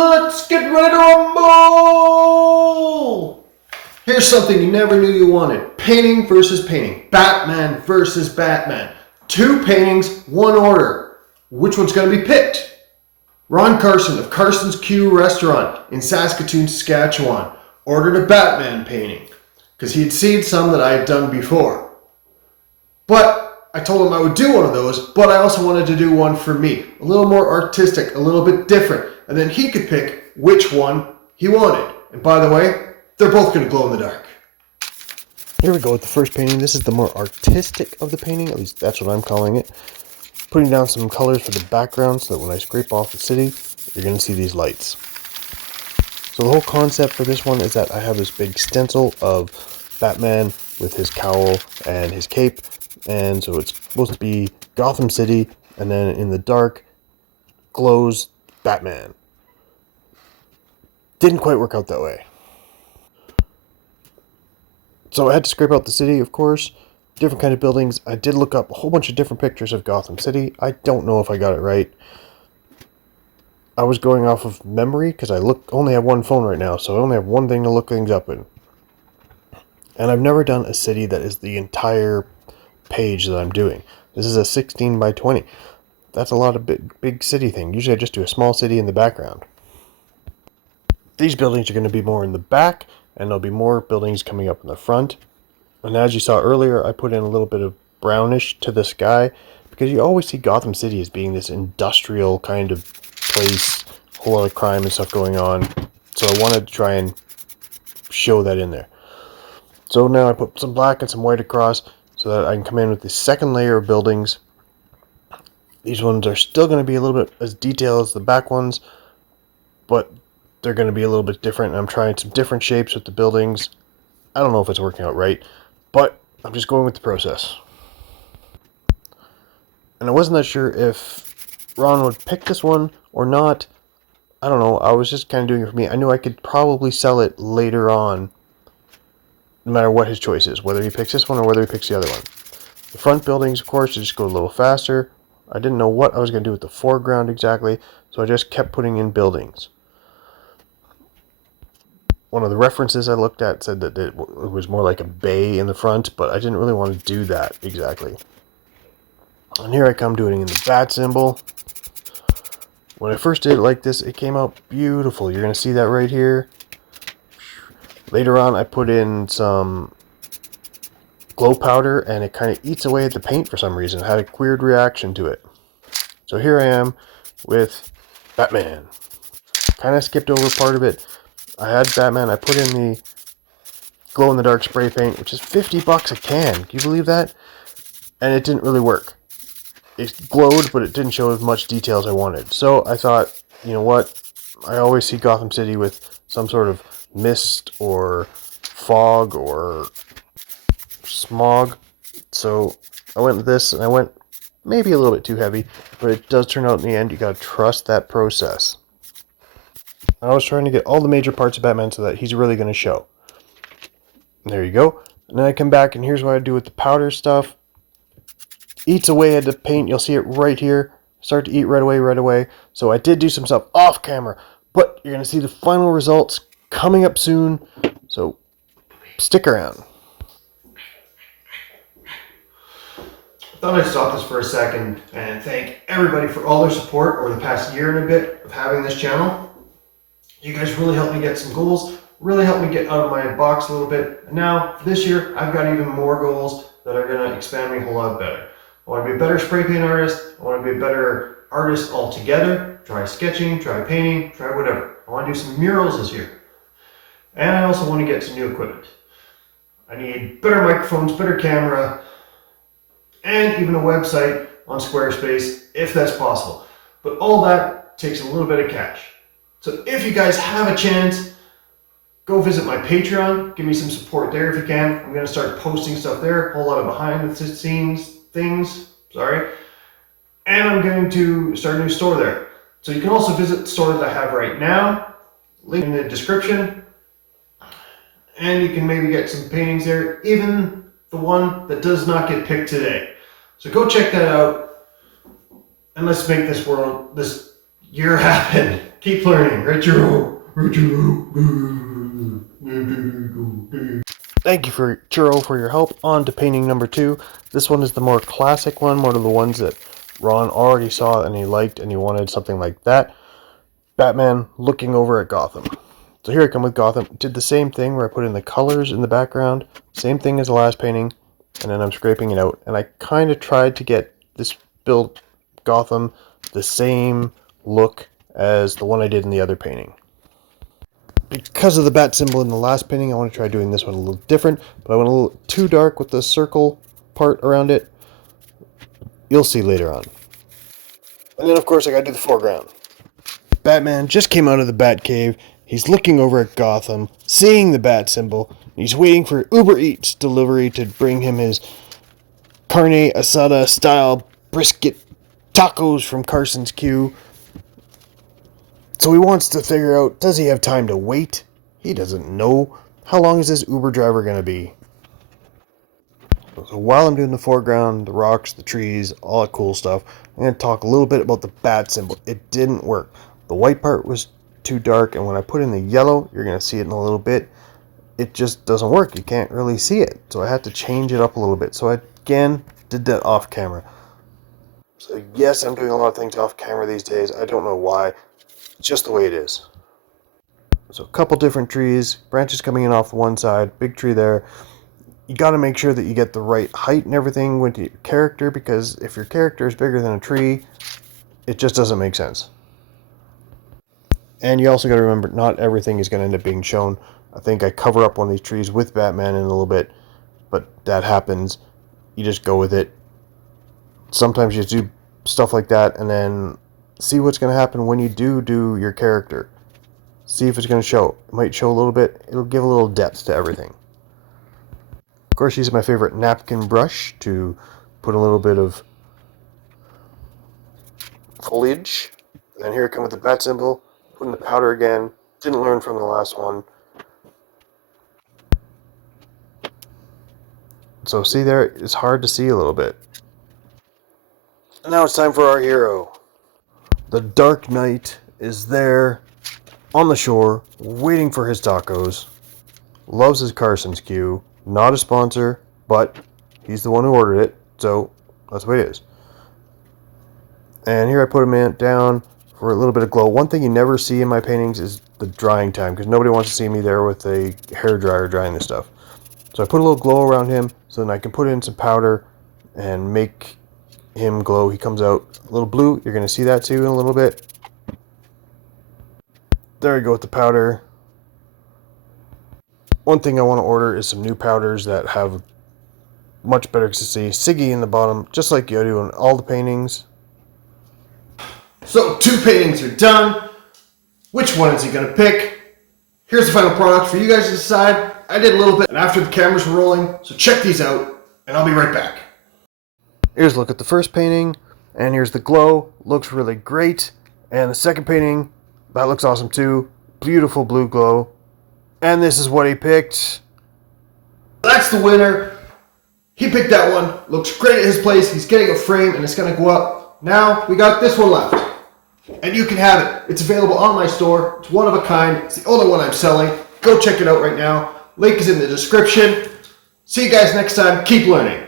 Let's get ready to rumble! Here's something you never knew you wanted. Painting versus painting. Batman versus Batman. Two paintings, one order. Which one's going to be picked? Ron Carson of Carson's Q Restaurant in Saskatoon, Saskatchewan ordered a Batman painting because he had seen some that I had done before. But I told him I would do one of those, but I also wanted to do one for me. A little more artistic, a little bit different. And then he could pick which one he wanted. And by the way, they're both going to glow in the dark. Here we go with the first painting. This is the more artistic of the painting, at least that's what I'm calling it. Putting down some colors for the background so that when I scrape off the city, you're going to see these lights. So the whole concept for this one is that I have this big stencil of Batman with his cowl and his cape. And so it's supposed to be Gotham City, and then in the dark glows Batman. Didn't quite work out that way. So I had to scrape out the city, of course. Different kind of buildings. I did look up a whole bunch of different pictures of Gotham City. I don't know if I got it right. I was going off of memory because I only have one phone right now, so I only have one thing to look things up in. And I've never done a city that is the entire page that I'm doing. This is a 16 by 20. That's a lot of big city thing. Usually I just do a small city in the background. These buildings are going to be more in the back, and there'll be more buildings coming up in the front. And as you saw earlier, I put in a little bit of brownish to the sky because you always see Gotham City as being this industrial kind of place, a whole lot of crime and stuff going on. So I wanted to try and show that in there. So now I put some black and some white across so that I can come in with the second layer of buildings. These ones are still going to be a little bit as detailed as the back ones, but they're going to be a little bit different. I'm trying some different shapes with the buildings. I don't know if it's working out right, but I'm just going with the process. And I wasn't that sure if Ron would pick this one or not. I don't know. I was just kind of doing it for me. I knew I could probably sell it later on, no matter what his choice is, whether he picks this one or whether he picks the other one. The front buildings, of course, just go a little faster. I didn't know what I was going to do with the foreground exactly, so I just kept putting in buildings. One of the references I looked at said that it was more like a bay in the front, but I didn't really want to do that exactly. And here I come doing it in the bat symbol. When I first did it like this, it came out beautiful. You're going to see that right here. Later on, I put in some glow powder, and it kind of eats away at the paint for some reason. It had a weird reaction to it. So here I am with Batman. Kind of skipped over part of it. I had Batman. I put in the glow-in-the-dark spray paint, which is $50 a can. Can you believe that? And it didn't really work. It glowed, but it didn't show as much detail as I wanted. So I thought, you know what? I always see Gotham City with some sort of mist or fog or smog. So I went with this, and I went maybe a little bit too heavy, but it does turn out in the end. You gotta trust that process. I was trying to get all the major parts of Batman so that he's really going to show. And there you go. And then I come back, and here's what I do with the powder stuff. Eats away at the paint. You'll see it right here. Start to eat right away. So I did do some stuff off camera, but you're going to see the final results coming up soon. So stick around. Thought I'd stop this for a second and thank everybody for all their support over the past year and a bit of having this channel. You guys really helped me get some goals, really helped me get out of my box a little bit. And now, this year, I've got even more goals that are going to expand me a whole lot better. I want to be a better spray paint artist. I want to be a better artist altogether. Try sketching, try painting, try whatever. I want to do some murals this year. And I also want to get some new equipment. I need better microphones, better camera, and even a website on Squarespace, if that's possible. But all that takes a little bit of cash. So if you guys have a chance, go visit my Patreon. Give me some support there if you can. I'm going to start posting stuff there. A whole lot of behind the scenes things. And I'm going to start a new store there. So you can also visit the store that I have right now. Link in the description. And you can maybe get some paintings there. Even the one that does not get picked today. So go check that out. And let's make this year happen. Keep learning. Retro. Thank you for Churro for your help. On to painting number 2. This one is the more classic one of the ones that Ron already saw and he liked and he wanted something like that. Batman looking over at Gotham. So here I come with Gotham. Did the same thing where I put in the colors in the background. Same thing as the last painting. And then I'm scraping it out. And I kind of tried to get this build Gotham the same look as the one I did in the other painting. Because of the bat symbol in the last painting, I want to try doing this one a little different, but I went a little too dark with the circle part around it. You'll see later on. And then, of course, I got to do the foreground. Batman just came out of the Batcave. He's looking over at Gotham, seeing the bat symbol. He's waiting for Uber Eats delivery to bring him his carne asada style brisket tacos from Carson's Q. So he wants to figure out, does he have time to wait? He doesn't know. How long is this Uber driver going to be? So while I'm doing the foreground, the rocks, the trees, all that cool stuff, I'm going to talk a little bit about the bat symbol. It didn't work. The white part was too dark, and when I put in the yellow, you're going to see it in a little bit, it just doesn't work. You can't really see it. So I had to change it up a little bit. So I, again, did that off camera. So yes, I'm doing a lot of things off camera these days. I don't know why. Just the way it is. So a couple different trees, branches coming in off one side, big tree there. You got to make sure that you get the right height and everything with your character, because if your character is bigger than a tree, it just doesn't make sense. And you also got to remember, not everything is going to end up being shown. I think I cover up one of these trees with Batman in a little bit, but that happens. You just go with it. Sometimes you just do stuff like that and then see what's going to happen when you do your character. See if it's going to show. It might show a little bit. It'll give a little depth to everything. Of course, using my favorite napkin brush to put a little bit of foliage. And then here I come with the bat symbol. Putting the powder again. Didn't learn from the last one. So see there, it's hard to see a little bit. And now it's time for our hero. The Dark Knight is there on the shore, waiting for his tacos. Loves his Carson's Q. Not a sponsor, but he's the one who ordered it, so that's the way it is. And here I put him down for a little bit of glow. One thing you never see in my paintings is the drying time, because nobody wants to see me there with a hairdryer drying this stuff. So I put a little glow around him, so then I can put in some powder and make him glow. He comes out a little blue. You're going to see that too in a little bit. There we go with the powder. One thing I want to order is some new powders that have much better consistency. Siggy in the bottom, just like you do on all the paintings. So 2 paintings are done. Which one is he going to pick? Here's the final product for you guys to decide. I did a little bit after the cameras were rolling, so check these out, and I'll be right back. Here's a look at the first painting, and here's the glow. Looks really great. And the second painting, that looks awesome too. Beautiful blue glow. And this is what he picked. That's the winner. He picked that one. Looks great at his place. He's getting a frame, and it's going to go up. Now, we got this one left. And you can have it. It's available on my store. It's one of a kind. It's the only one I'm selling. Go check it out right now. Link is in the description. See you guys next time. Keep learning.